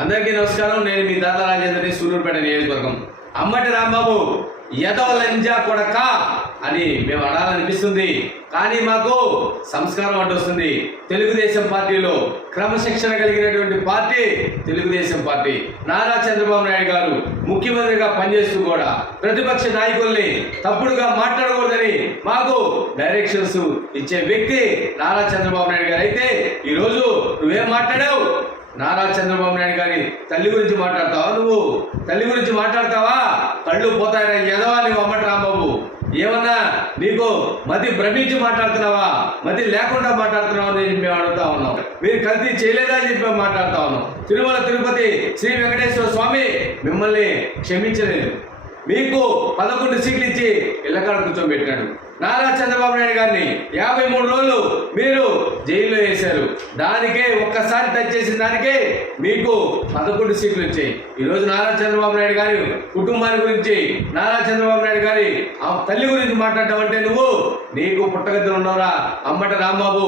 అందరికీ నమస్కారం. నేను మీ దాదా రాజేంద్రని సూలూరుపేట నియోజకవర్గం. అమ్మటి రాంబాబు ఎదవ లంజా కొడక అని మేము అనాలనిపిస్తుంది. కానీ మాకు సంస్కారం అంటొస్తుంది తెలుగుదేశం పార్టీలో క్రమశిక్షణ కలిగినటువంటి పార్టీ తెలుగుదేశం పార్టీ. నారా చంద్రబాబు నాయుడు గారు ముఖ్యమంత్రిగా పనిచేస్తూ కూడా ప్రతిపక్ష నాయకుల్ని తప్పుడుగా మాట్లాడకూడదని మాకు డైరెక్షన్స్ ఇచ్చే వ్యక్తి నారా చంద్రబాబు నాయుడు గారు. అయితే ఈరోజు నువ్వేం మాట్లాడావు? నారా చంద్రబాబు నాయుడు గారి తల్లి గురించి మాట్లాడతావా నువ్వు? తల్లి గురించి మాట్లాడతావా? కళ్ళు పోతాయని ఎదవా నువ్వు అమ్మటి రాంబాబు. ఏమన్నా నీకు మతి భ్రమించి మాట్లాడుతున్నావా? మతి లేకుండా మాట్లాడుతున్నావా అని చెప్పి మేము అడుగుతా ఉన్నాం. మీరు కల్తీ చేయలేదా అని చెప్పి మాట్లాడుతా ఉన్నాం. తిరుమల తిరుపతి శ్రీ వెంకటేశ్వర స్వామి మిమ్మల్ని క్షమించలేదు. మీకు పదకొండు సీట్లు ఇచ్చి ఇళ్ళకాడ కూర్చోబెట్టాడు. నారా చంద్రబాబు నాయుడు గారిని యాభై మూడు రోజులు మీరు జైల్లో వేశారు. దానికే ఒక్కసారి టచ్ చేసిన దానికే మీకు పదకొండు సీట్లు వచ్చాయి. ఈరోజు నారా చంద్రబాబు నాయుడు గారి కుటుంబాన్ని గురించి నారా చంద్రబాబు నాయుడు గారి ఆ తల్లి గురించి మాట్లాడటం అంటే నువ్వు నీకు పుట్టగతులు ఉండవురా. అమ్మట రాంబాబు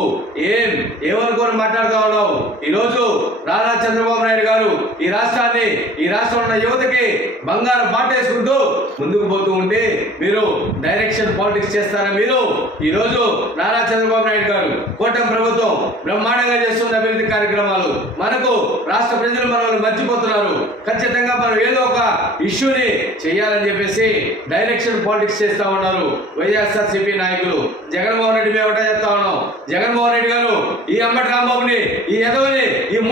ఏం ఏమనుకోని మాట్లాడుతూ ఉన్నావు? ఈరోజు రాధా చంద్రబాబు నాయుడు గారు ఈ రాష్ట్రాన్ని ఈ రాష్ట్రంలో ఉన్న యువతకి బంగారం బాటేసుకుంటూ ముందుకు పోతూ ఉంటే మీరు డైరెక్షన్ పాలిటిక్స్ చేస్తారా మీరు? ఈ రోజు నారా చంద్రబాబు నాయుడు గారు కూటమి ప్రభుత్వం బ్రహ్మాండంగా చేస్తున్న అభివృద్ధి కార్యక్రమాలు మనకు రాష్ట్ర ప్రజలు మనల్ని మర్చిపోతున్నారు. ఖచ్చితంగా మనం ఏదో ఒక ఇష్యూని చేయాలని చెప్పేసి డైరెక్షన్ పాలిటిక్స్ చేస్తా ఉన్నారు. వైఎస్ఆర్సీపీ నాయకులు. జగన్మోహన్ రెడ్డి మేము ఒకటే చెప్తా ఉన్నాం. జగన్మోహన్ రెడ్డి గారు ఈ అంబటి రాంబాబుని ఈ ఎదవని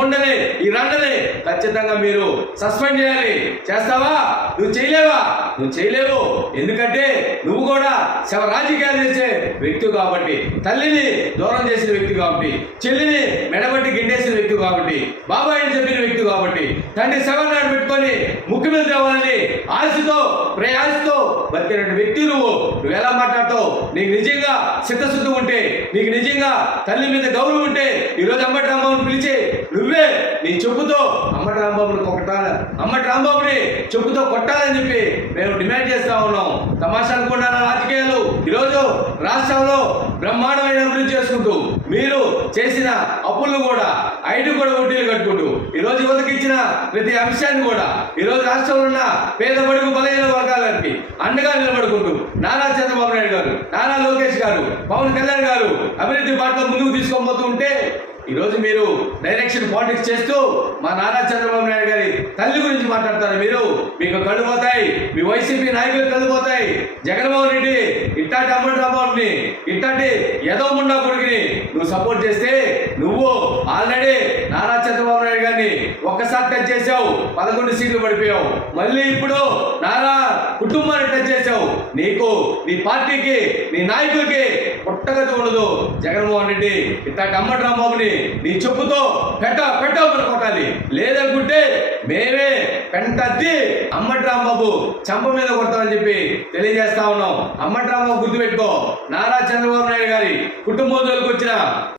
ఈ ముండని ఈ రండని ఖచ్చితంగా మీరు సస్పెండ్ చేయాలి. చేస్తావా? నువ్వు చేయలేవా? నువ్వు చేయలేవు. ఎందుకంటే నువ్వు కూడా శవ రాజకీయాలు చేసే వ్యక్తి కాబట్టి తల్లిని దూరం చేసిన వ్యక్తి కాబట్టి చెల్లిని మెడబట్టి గిండేసిన వ్యక్తి కాబట్టి బాబాయ్ అని చెప్పిన వ్యక్తి కాబట్టి తండ్రి శవనాడు పెట్టుకొని ముఖ్యమంత్రి అవ్వాలని ఆశతో ప్రయాసతో బతికిన వ్యక్తి నువ్వు. నువ్వు ఎలా మాట్లాడతావు? నీకు నిజంగా చిత్తశుద్ధి ఉంటే నీకు నిజంగా తల్లి మీద గౌరవం ఉంటే ఈరోజు అంబటి రాంబాబుని పిలిచి నువ్వే నీ చెప్పుతో అమ్మటి రాంబాబుని కొట్టాల. అమ్మటి రాంబాబుని చెప్పుతో కొట్టాలని చెప్పి మేము డిమాండ్ చేస్తా ఉన్నాం. తమాషా అనుకున్నా రాజకీయాలు? ఈరోజు రాష్ట్రంలో బ్రహ్మాండమైన అభివృద్ధి చేసుకుంటూ మీరు చేసిన అప్పులను కూడా ఐదు కూడా వడ్డీలు కట్టుకుంటూ ఈ రోజు యువతకి ఇచ్చిన ప్రతి అంశాన్ని కూడా ఈరోజు రాష్ట్రంలో ఉన్న పేద బడుగు బలహీన వర్గాలకి అండగా నిలబడుకుంటూ నారా చంద్రబాబు నాయుడు గారు నారా లోకేష్ గారు పవన్ కళ్యాణ్ గారు అభివృద్ధి బాటలో ముందుకు తీసుకొని పోతూ ఈరోజు మీరు డైరెక్షన్ పాలిటిక్స్ చేస్తూ మా నారా చంద్రబాబు నాయుడు గారి తల్లి గురించి మాట్లాడతారు. మీరు మీకు కళ్ళు పోతాయి. మీ వైసీపీ నాయకులు కళ్ళు పోతాయి. జగన్మోహన్ రెడ్డి ఇట్టాటి అమ్మడి రాబాబుని ఇట్టాటి ఏదో ముండా కొడుకుని నువ్వు సపోర్ట్ చేస్తే నువ్వు ఆల్రెడీ నారా చంద్రబాబు నాయుడు గారిని ఒక్కసారి టచ్ చేసావు పదకొండు సీట్లు పడిపోయావు. మళ్ళీ ఇప్పుడు నారా కుటుంబాన్ని టచ్ చేసావు నీకు నీ పార్టీకి నీ నాయకులకి పుట్టగతి ఉండదు. జగన్మోహన్ రెడ్డి ఇట్టాటి అమ్మడి రాంబాబుని నీ చెప్పుతో పెట్ట పెట్టమని కొట్టాలి. లేదనుకుంటే మేమే పెంటద్ది అమ్మటి రాంబాబు చంప మీద కొడతామని చెప్పి తెలియజేస్తా ఉన్నాం. అమ్మటి రాంబాబు గుర్తుపెట్టుకో. నారా చంద్రబాబు నాయుడు గారి కుటుంబం వచ్చిన